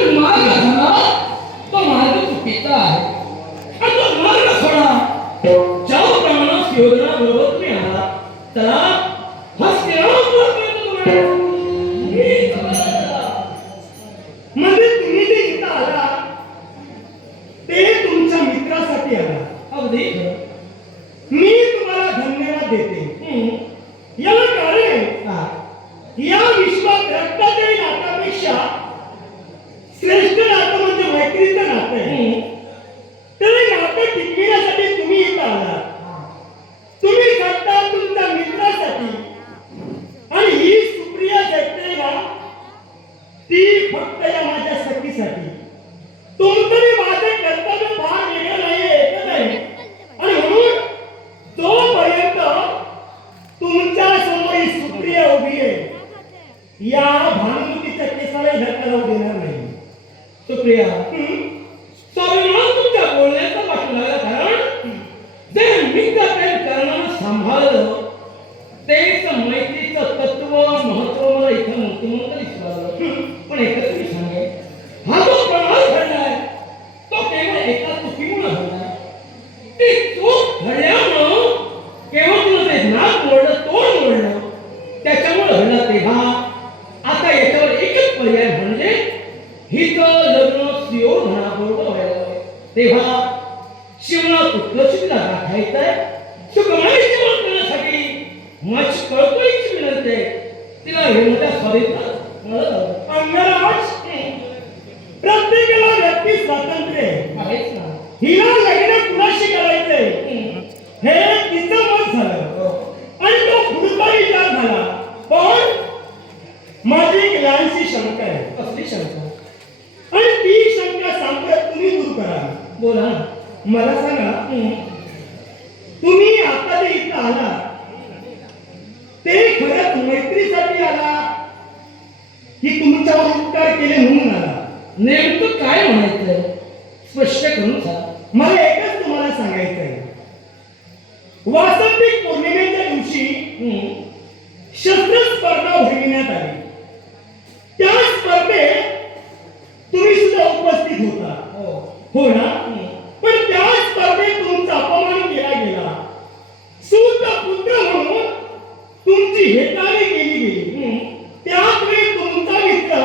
तर मार्ग धरा तो मार्ग चुकीचा आहे. आणि तो मार्ग सोडा. ज्याप्रमाणे सुयोधना बरोबर तुम्ही आला चला हा श्रीरामपुरात येतो तुम्हाला. मी तुम्हाला म्हणजे तुम्ही जे इथं आला ते तुमच्या मित्रासाठी आला. अगदी मी तुम्हाला धन्यवाद देते. याला कारण आहे, या विश्वात रक्ताच्या नात्यापेक्षा श्रेष्ठ नातं म्हणजे मैत्रीचं नातं आहे. तर हे नातं टिकविण्यासाठी तुम्ही इथं आला. तुम्ही करता तुमच्या मित्रासाठी. आणि ही सुप्रिया जगते ना ती फक्त या माझ्या सखीसाठी. तुमचं माझे कर्तव्य फार वेगळं नाही, एकच आहे. आणि म्हणून जोपर्यंत तुमच्या समोर ही सुप्रिया उभी आहे या भानुमतीच्या केसाला धक्का लावू देणार नाही. सुप्रिया स्वाभिमान तुमच्या बोलण्याचं वाटलं. कारण जे मित्र प्रेम करणारं सांभाळलं तेच मैत्रीचं तत्व महत्व मला इथं नव्हतं म्हणून दिसलं. पण एकच मी सांगेन, हा जो प्रवास घडलाय तो केवळ एका चुकीमुळे घडलाय. ती चूक घडल्यामुळं केवळ तुला ते नाक मोडलं, तोंड मोडलं, त्याच्यामुळे घडलं. तेव्हा आता याच्यावर एकच पर्याय म्हणजे हिचं लग्न सुयोधनाबरोबर व्हायला. तेव्हा शिवणात उत्कर्षीला गाठायचंय. सुखमाई जीवन करण्यासाठी माझी कळकळीची विनंती आहे. तिला हेमच्या स्वाधीनता अंगराज प्रत्येकाला व्यक्ती स्वातंत्र्य आहेच ना. हिला लग्न कुणाशी करायचंय हे तिचं मत झालं आणि तो पुढचा विचार झाला. पण माझी एक लहानशी शंका आहे. कसली शंका? आणि ती शंका सांगत तुम्ही दूर करा. बोला. मला सांगा, तुम्ही आता जे इथं आला ते खरंच मैत्रीसाठी आला की तुमच्यावर उपकार केले म्हणून आला? नेमकं काय म्हणायचं स्पष्ट करून सांग. मला एकच तुम्हाला सांगायचं आहे. वासंतिक पौर्णिमेच्या दिवशी शस्त्र स्पर्धा भरविण्यात आली. त्या स्पर्धेत तुम्ही सुद्धा उपस्थित होता, हो ना? पण त्या स्पर्धेत तुमचा अपमान केला गेला. सूत पुत्र म्हणून तुमची हेटाळी केली गेली. त्यावेळी तुमचा मित्र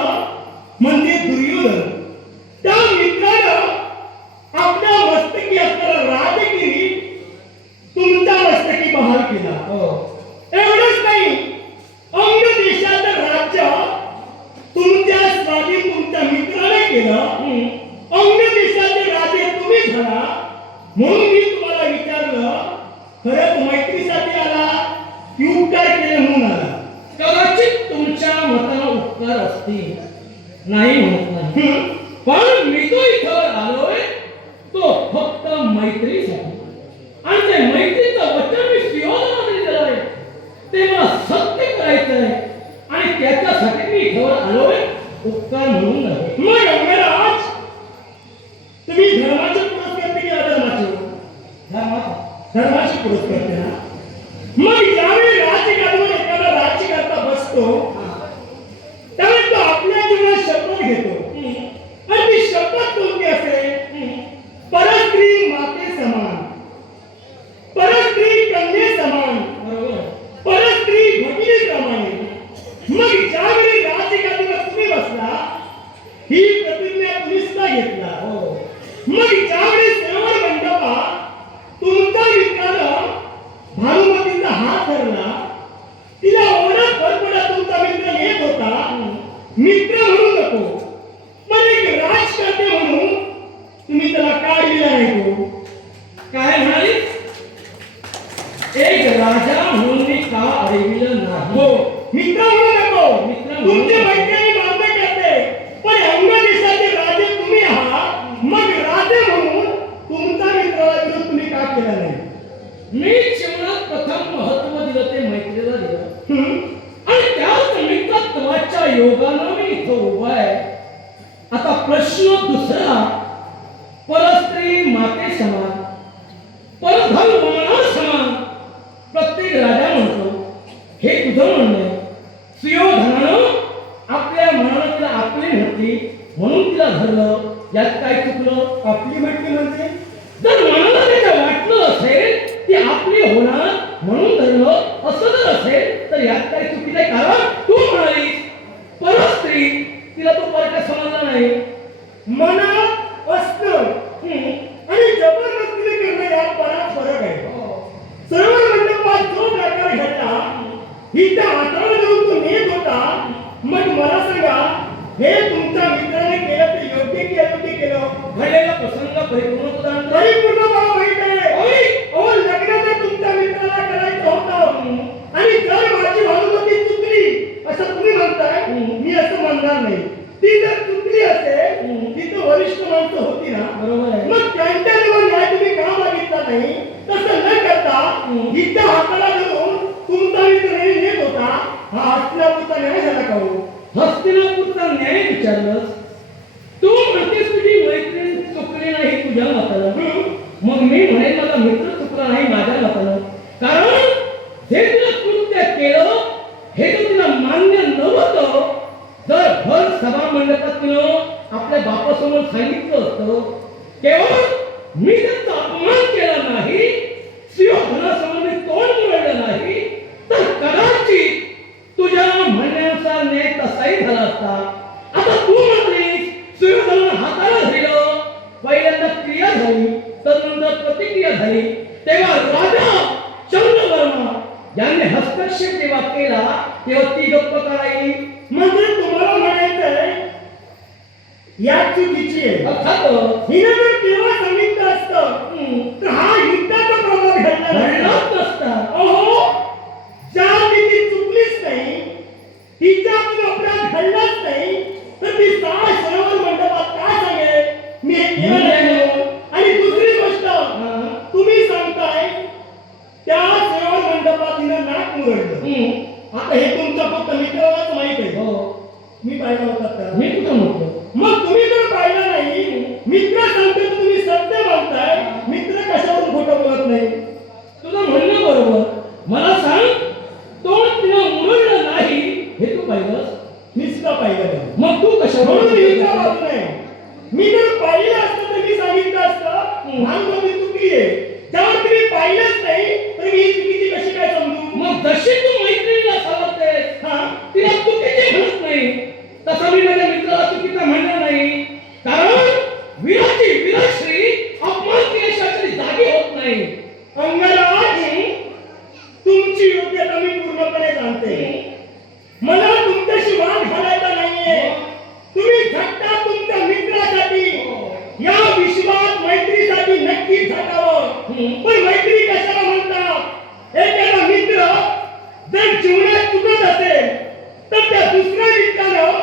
म्हणजे दुर्योधन त्या मित्रानं आपल्या मस्तकी असणारा राजगिरी तुमच्या मस्तकी बहाल केला. एवढंच नाही, अंग देशाचं राज्य तुमच्या स्वाधीन तुमच्या मित्राने केलं. अंग देशाचे राजे तुम्ही झाला. म्हणून मी तुम्हाला विचारलं, खरंच मैत्रीसाठी आला की उपकार केले म्हणून आला? कदाचित तुमच्या मताला उपकार असतील, नाही म्हणत नाही. पण मी तो इथं आलोय तो फक्त मैत्रीसाठी. आणि ते मैत्रीचं वचन मी सुयोधनाला दिलंय. ते मला सत्य करायचंय आणि त्याच्यासाठी मी इथं आलोय, उपकार म्हणून नाही. मग अंगराज तुम्ही धर्माचे पुरस्कार की अधर्माचे? धर्माचे पुरस्कार ना. मग ज्यावेळी राजकारणावर एखादा राज्यकर्ता बसतो त्यावेळी तो आपल्या जीवनात शपथ घेतो. आणि ती शपथ कोणती असेल? परस्त्री माते समान, परस्त्री कन्ये समान, परस्त्री भगिनीप्रमाणे. मग ज्यावेळी राजकारणावर तुम्ही बसला ही प्रतिज्ञा तुम्ही सुद्धा घेतला. मग ज्यावेळी सरोवर मंडपात तुमच्या मित्रानं भानुमतीचा हात धरला, तिला ओढत बडबडत तुमचा मित्र येत होता. मित्र म्हणू नको पण एक राजकारते म्हणून तुम्ही त्याला काय दिला नाही? तो काय म्हणाली? एक राजा म्हणून मी का अडविलं नाही? हो, मित्र म्हणू नको. मित्र तुमचे मैत्रिणी मान्य करते, पण अंग देशाचे राजे तुम्ही आहात. मग राजे म्हणून तुमचा मित्राला विरोध तुम्ही का केला नाही? मी जीवनात प्रथम महत्व दिलं ते मैत्रीला दिलं. आणि त्याच मित्रत्वाच्या योगानं मी इथं उभा आहे. आता प्रश्न दुसरा, परस्त्री माते समान, परधन वमना समान. प्रत्येक राजा म्हणतो हे तुझं म्हणणं आहे. सुयोधनानं आपल्या मनाला तिला आपली म्हटली म्हणून तिला धरलं, यात काय चुकलं? आपली म्हटली म्हणजे जर मनाला त्याच्या वाटलं असेल की आपली होणार म्हणून धरलं असं जर असेल तर यात काय चुकीचं आहे? कारण तू म्हणालीस परस्त्री, तिला तो परका समजला नाही. मनात असणं आणि जबरदस्तीने करणं यात बराच फरक आहे. सरोवर मंडपात जो प्रकार घडला ही त्या हातावर घेऊन तो नेत होता, मग मला सांगा हे तुमच्या मित्राने केलं ते योग्य की अयोग्य केलं? घडलेला प्रसंग परिपूर्ण तुला आणतो. परिपूर्ण मला माहित आहे. अहो लग्न तर तुमच्या मित्राला करायचं होतं आणि जर माझी भावना चुकली असं तुम्ही म्हणताय, मी असं म्हणणार नाही. ती जर चुकली असेल, ती तर वरिष्ठ माणसं होती ना, बरोबर आहे. मग त्यांच्या जेव्हा न्याय तुम्ही का मागितला नाही? तसं न करता हिच्या हाताला धरून तुमचा मित्र नेत होता, हा हसण्यापुरता न्याय झाला का हो? हस्तिनापूरचा न्याय विचारलंस तू म्हणतेस तुझी मैत्रीण चुकली नाही तुझ्या मतानं. मग मी म्हणेन माझा मित्र चुकला नाही माझ्या मतानं. कारण जे तुला कृत्य केलं हे जर तुला मान्य नव्हतं, जर भर सभा मंडपात तिनं आपल्या बापासमोर सांगितलं असतं, केवळ मी त्यांचा अपमान केला नाही, सुयोधनासमोर मी तोंड निवडलं नाही, तर कदाचित तुझ्या म्हणण्यानुसार न्याय तसाही झाला असता. आता तू म्हणलीस सुयोधनानं हाताला धरलं, पहिल्यांदा क्रिया झाली तर नंतर प्रतिक्रिया झाली, तेव्हा राजा चंद्रवर्मा यांनी हस्तक्षेप जेव्हा केला तेव्हा ती गप्प करायली. म्हणजे तुम्हाला म्हणायचंय या चुकीची आहे. अर्थात हिने जर तेव्हा सांगितलं असतं तर हा युद्धाचा प्रभाव घडला घडलाच नसता. अहो ज्या ती चुकलीच नाही, तिच्यातून अपराध घडलाच नाही, तर ती सरोवर मंडपात काय सांगेल मी हे केलं नाही म्हणून? आणि दुसरी गोष्ट तुम्ही सांगताय त्या सरोवर मंडपात तिनं नाक मुरडलं. आता हे तुमच्या फक्त मित्रालाच माहित आहे. मी पाहिला होता का? मी कुठं म्हटलं? मग तुम्ही जर पाहिला नाही, मित्र सांगते तर तुम्ही सत्य मानताय, मित्र कशावरून खोटं बोलत नाही? तुझं म्हणणं बरोबर. मला सांग, तोंड तिनं मुरडलं नाही हे तू पाहिलंस? मी सुद्धा पाहिलं नाही. मग तू कशावर म्हणून हिचा बाजू नाही. मी जर पाहिलं असतं तर मी सांगितलं असतं भानगडी चुकली आहे. जेव्हा तुम्ही पाहिलंच नाही तर मी ही चुकीची कशी काय समजू? मग जशी तू मैत्रिणीला सांगतेस तिला चुकीचे म्हणत नाही, तसं मी माझ्या मित्राला चुकीचं म्हणणार नाही. कारण वीराची वीरश्री अपमान केल्याशिवाय कधी जागी होत नाही. अंगराज, तुमची योग्यता मी पूर्णपणे जाणते. मला तुमच्याशी वाद घालायचा नाहीये. तुम्ही झटता तुमच्या मित्रासाठी, या विश्वास मैत्रीसाठी नक्कीच झटावं. पण मैत्री कशाला म्हणतात? एखादा मित्र जर जीवनात चुकत असेल तर त्या दुसऱ्या मित्रानं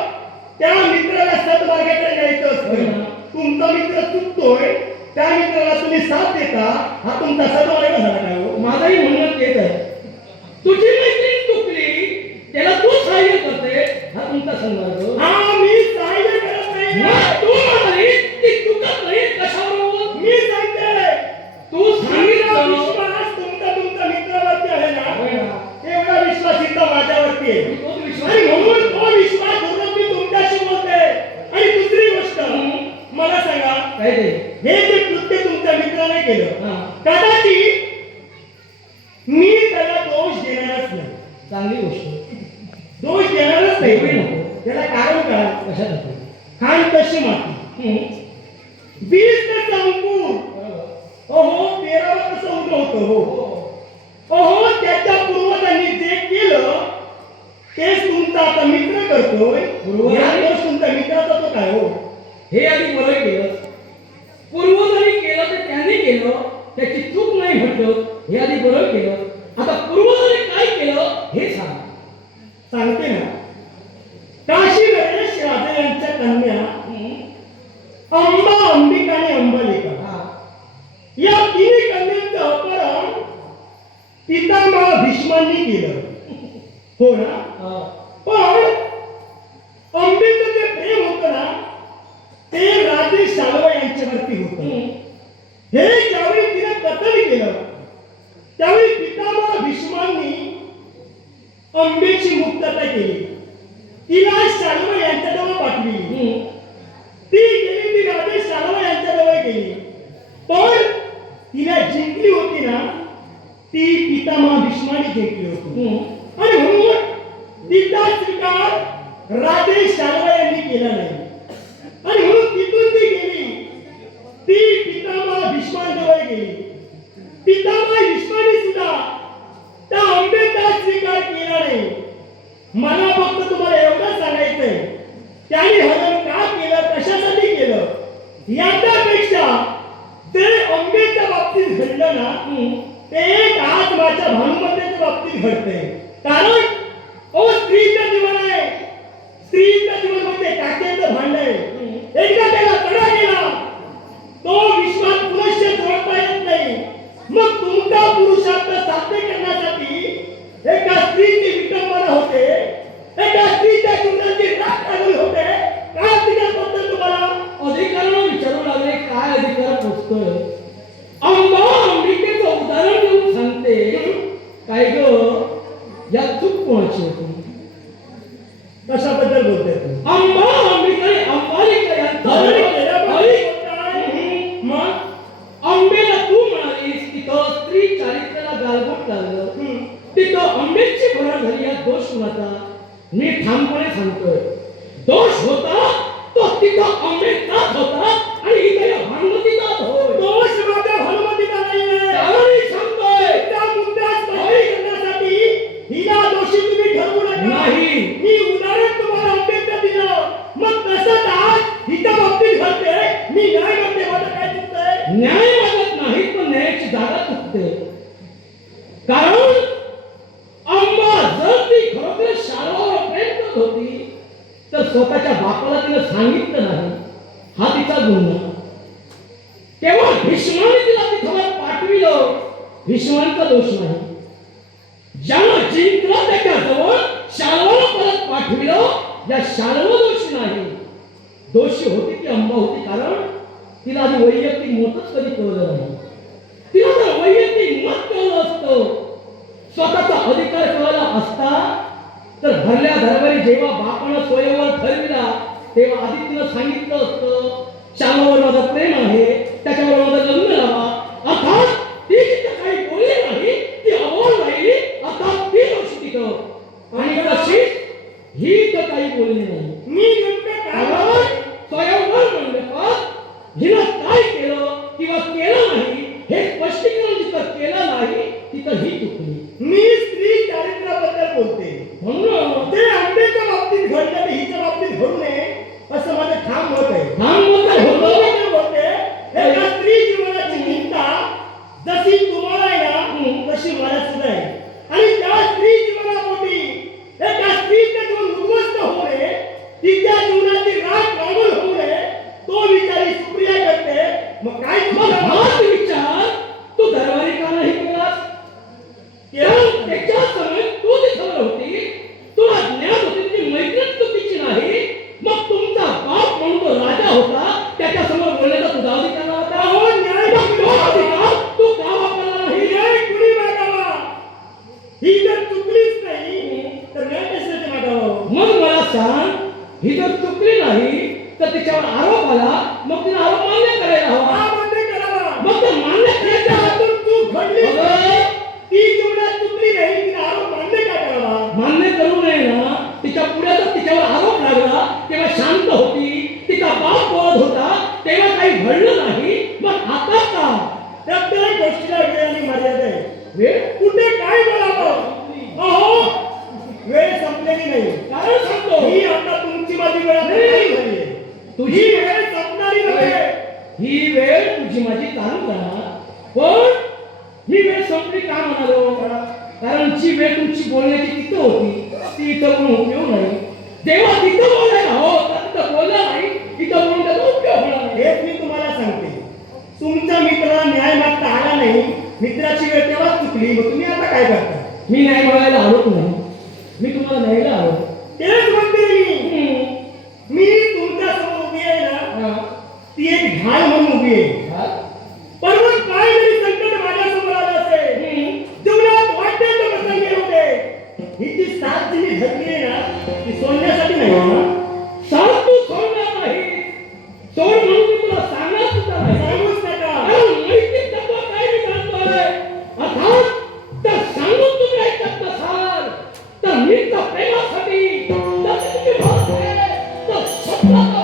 त्या मित्राला सद्मार्गाकडे न्यायचं असतं. तुमचा मित्र चुकतोय, त्या मित्राला तुम्ही साथ देता, हा तुमचा सद्मार्ग झाला काय हो? माझंही म्हणणं तेच आहे. तुझी मैत्रीण चुकली, त्याला तू सहाय्य करते, हा तुमचा संदर्भ. हा, मी सहाय्य करत नाही. मग तू म्हणालीस ती चुकत नाही कशावरून? मी सांगते तू सांगितलं विश्वास तुमचा मित्रावरती आहे ना, एवढा विश्वास इथं माझ्यावरती आहे. तोच विश्वास. आणि म्हणून तो विश्वास धरून मी तुमच्याशी बोलते. आणि दुसरी गोष्ट मला सांगा, काय ते? हे जे कृत्य तुमच्या मित्राने केलं, हा. कदाचित मी त्याला दोष देणारच नाही. चांगली गोष्ट. दोष देणारच नाही नाही. नको. त्याला कारण काय? कशात होतं? खाण तशी माती, बीज तसं अंकुर. अहो, पेरावर कसं उगवतं हो. अहो, त्याच्या पूर्वजांनी जे केलं तेच तुमचा आता मित्र करतोय. या दोष तुमच्या मित्राचा तो काय हो? हे आधी बरं केलं. पूर्वजांनी केलं तर त्यांनी केलं, त्याची चूक नाही म्हटलं, हे आधी बरं केलं. आता पूर्वजांनी काय केलं हे सांग. सांगते ना. काशी नरेश राजा यांच्या कन्या अंबा, अंबिका आणि अंबालिका या तिन्ही कन्यांचं अपहरण पितामह भीष्मांनी केलं हो ना. पण अंबेचं जे प्रेम होतं ना ते राजे शालवा यांच्यावरती होतं. हे ज्यावेळी तिने कथन केलं त्यावेळी पितामह भीष्मांनी अंबेची मुक्तता केली, तिला शालवा यांच्याजवळ पाठवली. ती याच्यापेक्षा जे अंबेच्या बाबतीत घडलं ना ते आज माझ्या भानुमतीच्या बाबतीत घडते. कारण स्त्रीचं जीवन आहे, स्त्रीचं जीवन म्हणजे काचेचं भांड आहे. एकदा त्याला तडा गेला तो विश्वात पुनश्च जोडता येत नाही. मग तुमचा पुरुषार्थ साध्य करण्यासाठी एका स्त्रीची विटंबना होते, एका स्त्रीच्या जीवनाची राख लागली होते. काय अधिकाराबद्दल तुम्हाला अधिकाराला विचारू लागले, काय अधिकार पोचतोय? अंबा अंबिकेचं उदाहरण देऊन सांगते. काय ग, या चूक कोणाची होती? कशाबद्दल बोलते तू? अंबा अंबिका अंबालिका यांचा मग अंबेला तू म्हणालीस तिथं स्त्री चारित्र्याला गालबोट लागलं, तिथं अंबेची भर झाली. या दोष कुणाचा? मी ठामपणे सांगतोय, दोष होता तो तिथं अंबेचाच होता आणि इथं या भानुमतीचाच होय. दोष माझ्या भानुमतीचा नाहीये. त्याला मी सांगतोय त्या मुद्द्यास स्पष्ट करण्यासाठी हिला दोषी तुम्ही ठरवू नका. नाही. मी उदाहरण तुम्हाला अंबेचं दिलं, मग तसंच आज हिच्या बाबतीत घडते. मी न्याय म्हणते, माझं काय चुकतंय? न्याय मागत नाही, पण न्यायाची जागा चुकते. कारण अंबा जर ती खरोखर शाळावर प्रेम करत होती तर स्वतःच्या बापाला तिनं सांगितलं नाही, हा तिचा गुन्हा. तेव्हा भीष्माने तिला तिथं पाठविलं, भीष्मांचा दोष नाही. ज्याला जिंकलं त्याच्याजवळ शाळाला परत पाठविलं, या शाळेला दोषी नाही. दोषी होती ती अंबा होती, कारण तिला आधी वैयक्तिक मतच कधी कळलं नाही. तिला जर वैयक्तिक मत कळलं असतं, स्वतःचा अधिकार कळला असता, तर भरल्या दरबारी जेव्हा बापानं स्वयंवर ठरविला तेव्हा आधी तिनं सांगितलं असतं, श्यामावर माझं प्रेम आहे, त्याच्यावर माझं लग्न लावा. अर्थात ती तिथं काही बोलली नाही, ती अबोल राहिली. अर्थात ती दोषी तिथं, आणि तशीच ही तर काही बोलली नाही. मी नेमकं काय कारण स्वयंवर मंडपात हिनं काय केलं किंवा केलं नाही हे स्पष्टीकरण जिथं केलं नाही तिथं ही चुकली. मी स्त्री चारित्र्याबद्दल बोलते. म्हणून ते अंबेच्या बाबतीत घडलं तर हिच्या बाबतीत घडू नये असं माझं ठाम मत आहे. ठाम मत आहे. मी बोलते एका स्त्री जीवनाची चिंता जशी तुम्हाला आहे ना तशी मला सुद्धा आहे. आणि त्या स्त्री जीवनापोटी एका स्त्रीचं जीवन उद्ध्वस्त होऊ नये, तिच्या जीवनाची राख लागून होऊ नये, तो विचार ही सुप्रिया करते. मग काय मग हाच विचार तू दरबारी का नाही केलास? त्याच्या समय तू तिथं होती, तुला ज्ञान होती, ती मैत्रीच चुकीची नाही. मग तुमचा बाप म्हणून तो राजा होता, त्याच्या समोर बोलण्याचा तुझा अधिकार होता. हो, न्याय मग तो अधिकार तू का वापरला नाही? न्याय कुणी मागावा? ही जर चुकलीच नाही तर न्याय कशासाठी मागावा? मग मला सांग, ही जर चुकली नाही तर तिच्यावर आरोप आला, मग तिने आरोप मान्य करायला हवा. हा मान्य करावा. मग ते मान्य करायच्या हातून चूक घडली, अगं, ती जीवनात चुकली नाही, तिने आरोप मान्य का करावा? मान्य करू नये ना. तिच्या पुढे जर तिच्यावर आरोप लागला तेव्हा शांत होती, तिचा बाप बोलत होता तेव्हा काही घडलं नाही. मग आता का? प्रत्येक गोष्टीला वेळ आणि मर्यादा आहे. वेळ कुठे काय बोलावं? अहो, वेळ संपलेली नाही. कारण सांगतो, ही आता तुमची माझी वेळ आता नाही झाली आहे. तुझी ही वेळ संपणारी नव्हे. ही वेळ तुझी माझी चालू राहणार. पण ही वेळ संपली का म्हणालो? कारण जी वेळ तुमची बोलण्याची तिथं होती ती इथं पण उपयोग नाही. जेव्हा तिथं बोलायला हवं तिथं बोलला नाही, इथं बोलून त्याचा उपयोग होणार नाही. हेच मी तुम्हाला सांगते. तुमच्या मित्राला न्याय मागता आला नाही, मित्राची वेळ तेव्हाच चुकली, मग तुम्ही आता काय करता? मी न्याय मागायला आलोच नाही, मी तुम्हाला न्यायला आलो. तेच म्हणते मी तुमच्या समोर उभी आहे ना, ती एक ढाल म्हणून उभी आहे. परवा काय जरी संकट माझ्या समोर आलं असेल, जीवनात वाटेल तो प्रसंग येऊ दे, ही जी साथ जी मी धरली आहे ना ती सोडण्यासाठी नाही ना. साथ तू सोडणार नाही, सोड म्हणून मी तुला सांगणार सुद्धा नाही. सांगूच नका. कारण नैतिक तत्व काय मी सांगतोय, अर्थात तर सांगून तुम्ही ऐकत नसाल तर मी तर प्रेमासाठी तर तुम्ही भावते तर स्वतः